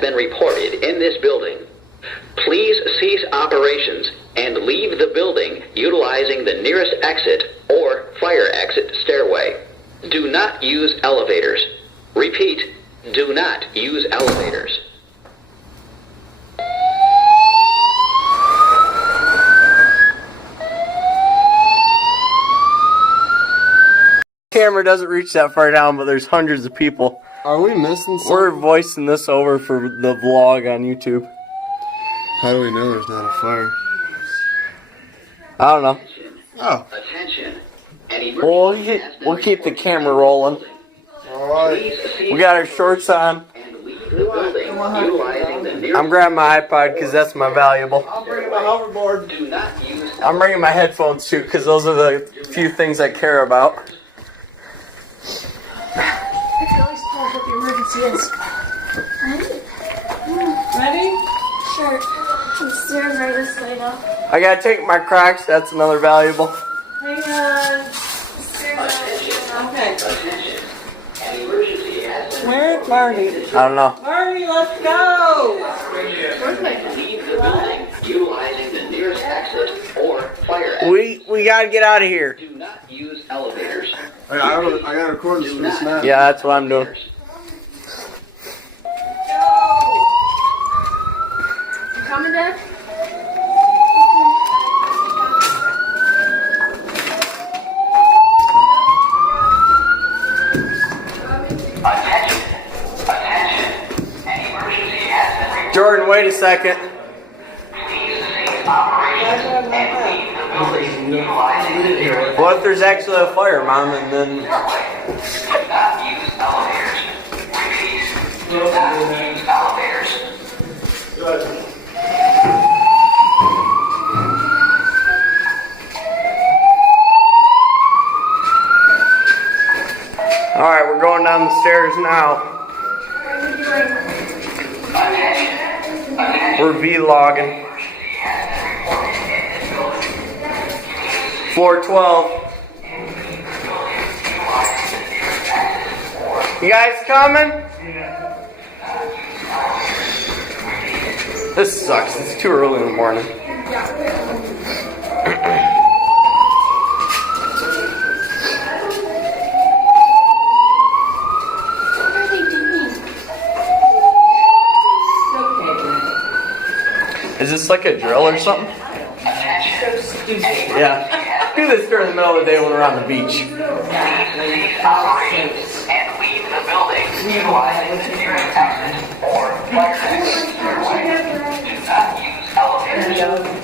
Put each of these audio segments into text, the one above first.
been reported in this building. Please cease operations and leave the building utilizing the nearest exit or fire exit stairway. Do not use elevators. Repeat, do not use elevators. Camera doesn't reach that far down, but there's hundreds of people. Are we missing something? We're voicing this over for the vlog on YouTube. How do we know there's not a fire? I don't know. Oh. Attention. We'll keep the camera rolling. Alright. We got our shorts on. I'm grabbing my iPod because that's my valuable. I'll bring my hoverboard. I'm bringing my headphones too because those are the few things I care about. It's always told what the emergency is. Ready? Sure. The stairs are this way now. I gotta take my Crocs. That's another valuable. Hang on. The stairs are this way now. Okay. Where's Marty? I don't know. Marty, let's go! Leave the building utilizing the nearest exit or fire exit. We gotta get out of here. Do not use elevators. I gotta record this for the snap. Yeah, that's what I'm doing. You coming, Dad? Jordan, wait a second. What if there's actually a fire, Mom, and then... Do not use elevators. Repeat, do not use elevators. Alright, we're going down the stairs now. We're vlogging. Floor 12. You guys coming? This sucks. It's too early in the morning. What are they doing? Is this like a drill or something? Yeah. Do this during the middle of the day when we're on the beach. Operations and leave the building utilizing the nearest exit or fire exit. Do not use elevators.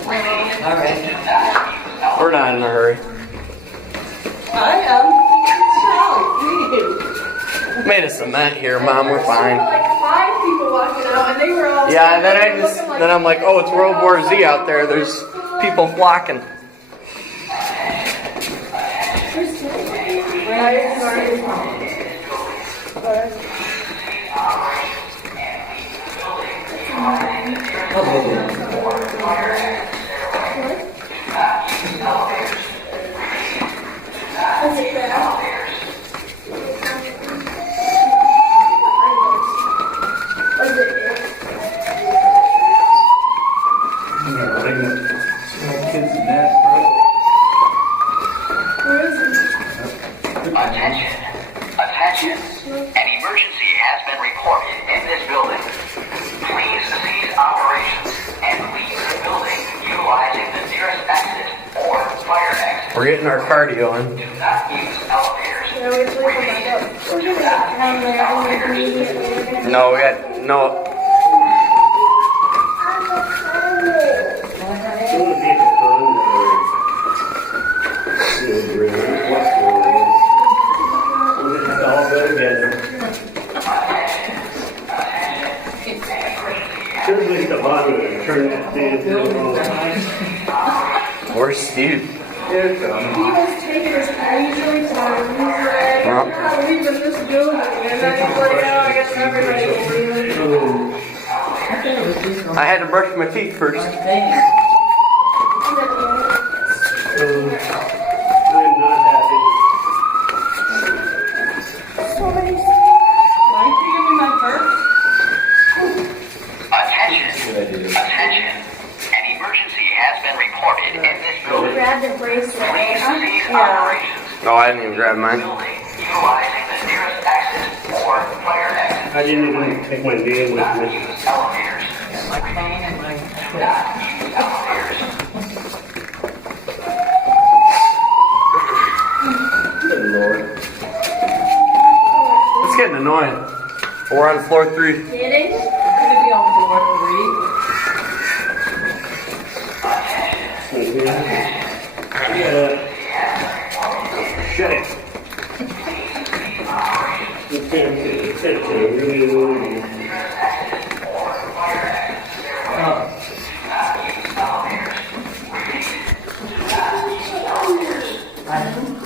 Repeat, do not use elevators. We're not in a hurry. I am. Made of cement here, Mom. We're fine. Like 5 people walking out, and they were all. Yeah, and then I'm like, oh, it's World War Z out there. There's people flocking. Is it bad? Was it Where is it? Attention. An emergency has been reported in this building. Please cease operations and leave the building utilizing the nearest exit or fire exit. We're getting our cardio in. Do not use elevators. Yeah, we have to wait for my No, we got no. Where's Steve? He was taking his leisurely time. He's like, I'm not leaving this building. And then he's like, oh, I guess everybody will leave it. I had to brush my teeth first. Why did you give me my purse? Attention. An emergency has been reported in this building. Grab the bracelet. Please cease operations. Oh, I didn't even grab mine. Building utilizing the nearest exit or fire exit. I didn't even take my name with me. Use elevators. Do not use elevators. Good Lord. It's getting annoying. We're on floor 3. Kidding? Gonna be on floor 3. Yeah. Shut it.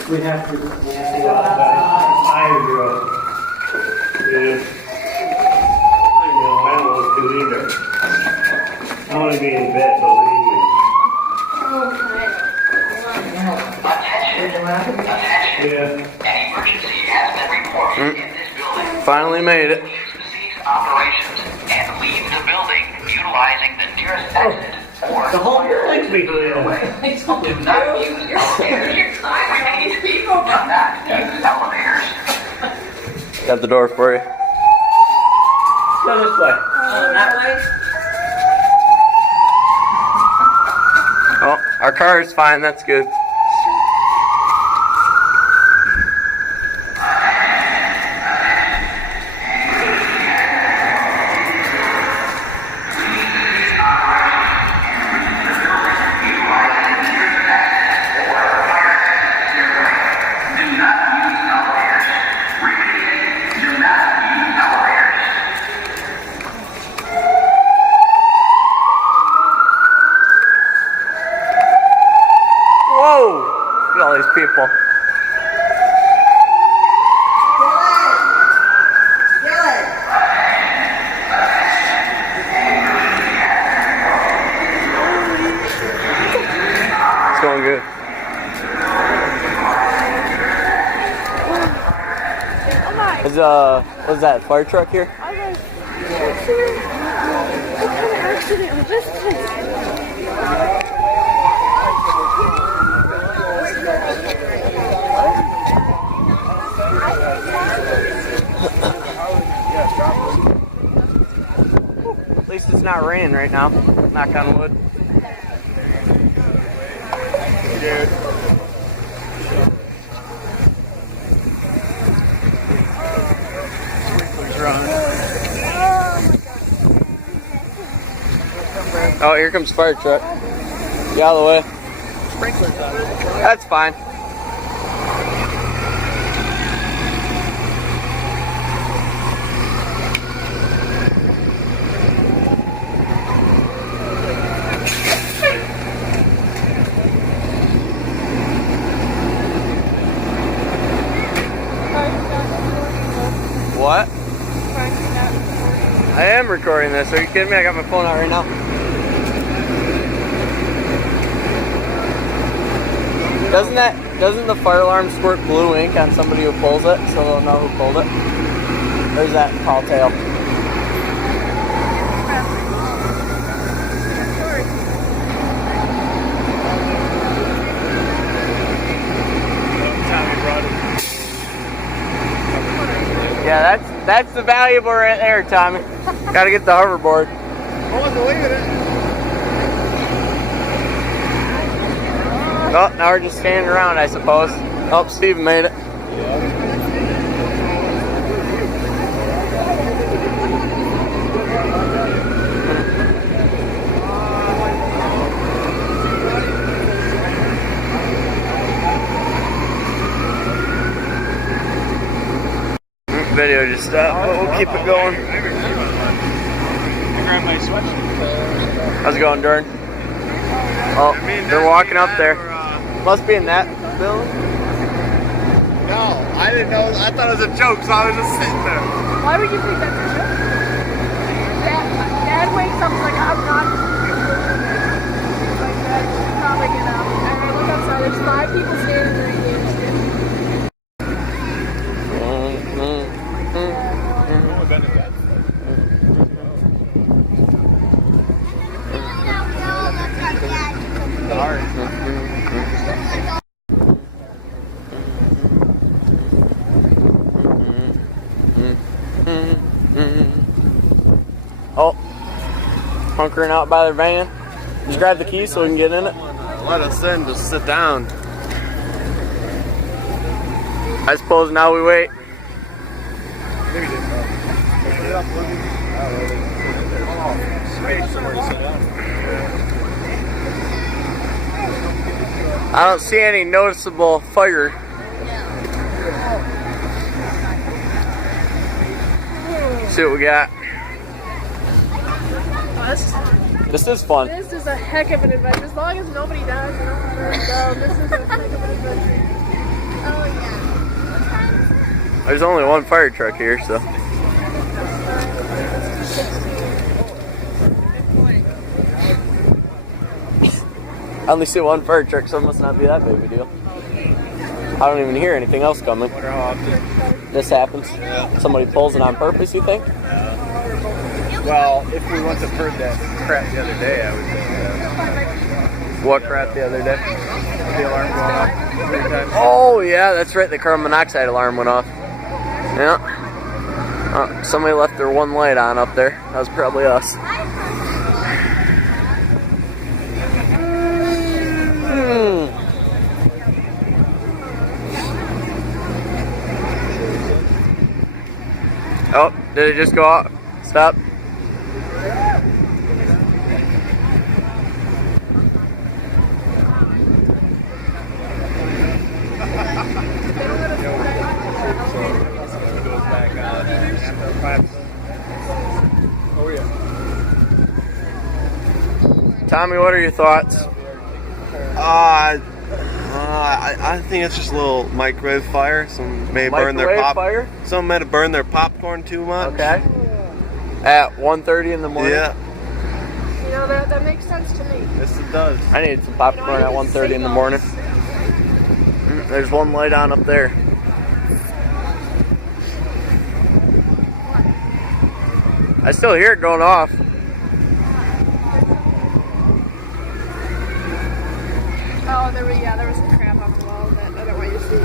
We have to go outside. Yeah. I know, I don't want to either. I want to be in bed, believe me. Yeah. An emergency has been reported in this building. Finally made it. Please cease operations and leave the building utilizing the nearest exit or The whole building's behind us. do not use elevators. You're climbing these people. Do not use elevators. Got the door for you. Go this way. That way? Oh, our car is fine. That's good. Whoa! Look at all these people. It's going good. Was that fire truck here? I was sure. What kind of accident was this? At least it's not raining right now. Knock on wood. Oh, here comes fire truck. Get out of the way. That's fine. What? I am recording this. Are you kidding me? I got my phone out right now. Doesn't the fire alarm squirt blue ink on somebody who pulls it so they'll know who pulled it? Or is that tall tale? Yeah, that's the valuable right there, Tommy. Gotta get the hoverboard. I wasn't leaving it. Oh, now we're just standing around, I suppose. Oh, Steven made it. Video just stopped, but we'll keep it going. I grabbed my sweatshirt. How's it going, Durn? Oh, they're walking up there. Must be in that building. No, I didn't know. I thought it was a joke, so I was just sitting there. Why would you think that's a joke? Dad wakes up like, I'm not. Like, that's probably gonna. And I look outside, there's 5 people standing there engaged. Oh, hunkering out by their van. Just grab the key so we can get in it. Let us in, just sit down. I suppose now we wait. I don't see any noticeable fire. See what we got. This is fun. This is a heck of an adventure. As long as nobody dies, and I'm burning down, this is a heck of an adventure. Oh yeah. There's only one fire truck here, so. I only see one fire truck, so it must not be that big of a deal. I don't even hear anything else coming. This happens. Somebody pulls it on purpose, you think? Well, if we went to heard that crap the other day, I would think What crap the other day? the alarm going off 3 times. Oh, yeah, that's right. The carbon monoxide alarm went off. Yeah. Somebody left their one light on up there. That was probably us. Oh, did it just go off? Stop. Tommy, what are your thoughts? I think it's just a little microwave fire. Some may burn their Microwave fire? Some may have burned their popcorn too much. Okay. At 1:30 in the morning? Yeah. You know, that makes sense to me. Yes, it does. I needed some popcorn at 1:30 in the morning. There's one light on up there. I still hear it going off. Oh, there was some crap off the wall that I don't want you to see.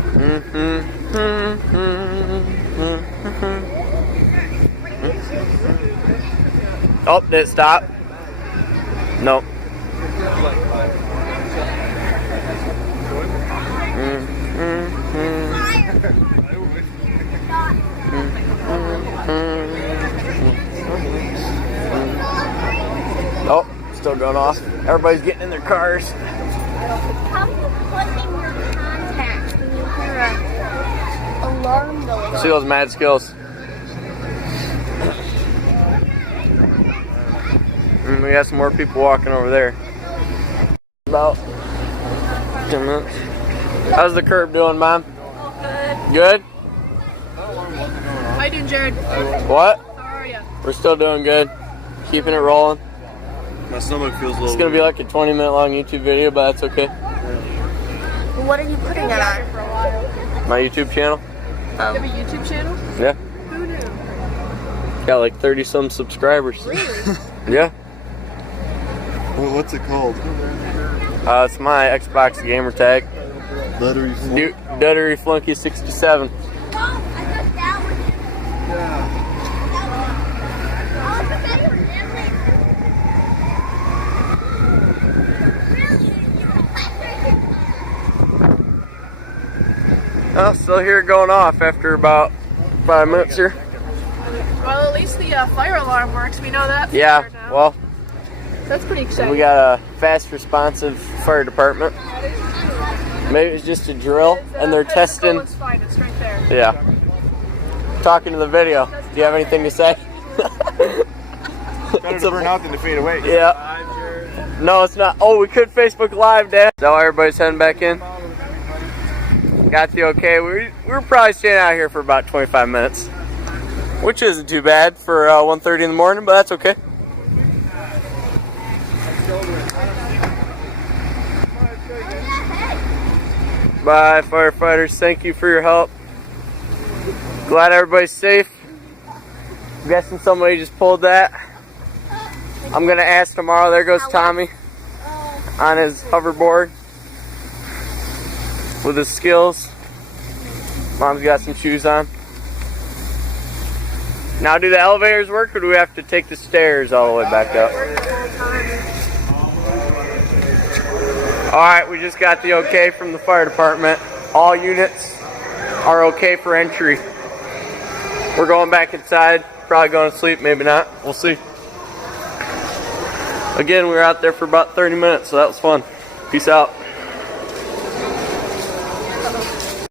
Oh, did it stop? Nope. Oh, still going off. Everybody's getting in their cars. How do you put in your contacts when you hear an alarm going off? See those mad skills. We got some more people walking over there. About 10 minutes. How's the curb doing, Mom? Good? How you doing, Jared? What? How are you? We're still doing good. Keeping it rolling. My stomach feels a little. It's gonna be like a 20-minute long YouTube video, but that's okay. What are you putting it on? For a while. My YouTube channel. You have a YouTube channel? Yeah. Who knew? Got like 30-some subscribers. Really? Yeah. What's it called? It's my Xbox gamer tag. Duttery Flunky 67. Oh, still hear it going off after about 5 minutes here. Well, at least the fire alarm works. We know that. for Yeah, sure now. well, That's pretty exciting. we got a fast responsive fire department. Maybe it's just a drill, and they're testing. It's fine. It's right there. Yeah. Talking to the video. Do you have anything to say? Better to burn out than to fade away. Yeah. No, it's not. Oh, we could Facebook Live, Dad. So everybody's heading back in. Got the okay. We were probably staying out here for about 25 minutes, which isn't too bad for 1:30 in the morning, but that's okay. Bye, firefighters. Thank you for your help. Glad everybody's safe. I'm guessing somebody just pulled that. I'm gonna ask tomorrow. There goes Tommy. on his hoverboard with his skills. Mom's got some shoes on. Now, do the elevators work, or do we have to take the stairs all the way back up? Alright, we just got the okay from the fire department. All units are okay for entry. We're going back inside. Probably going to sleep, maybe not. We'll see. Again, we were out there for about 30 minutes, so that was fun. Peace out.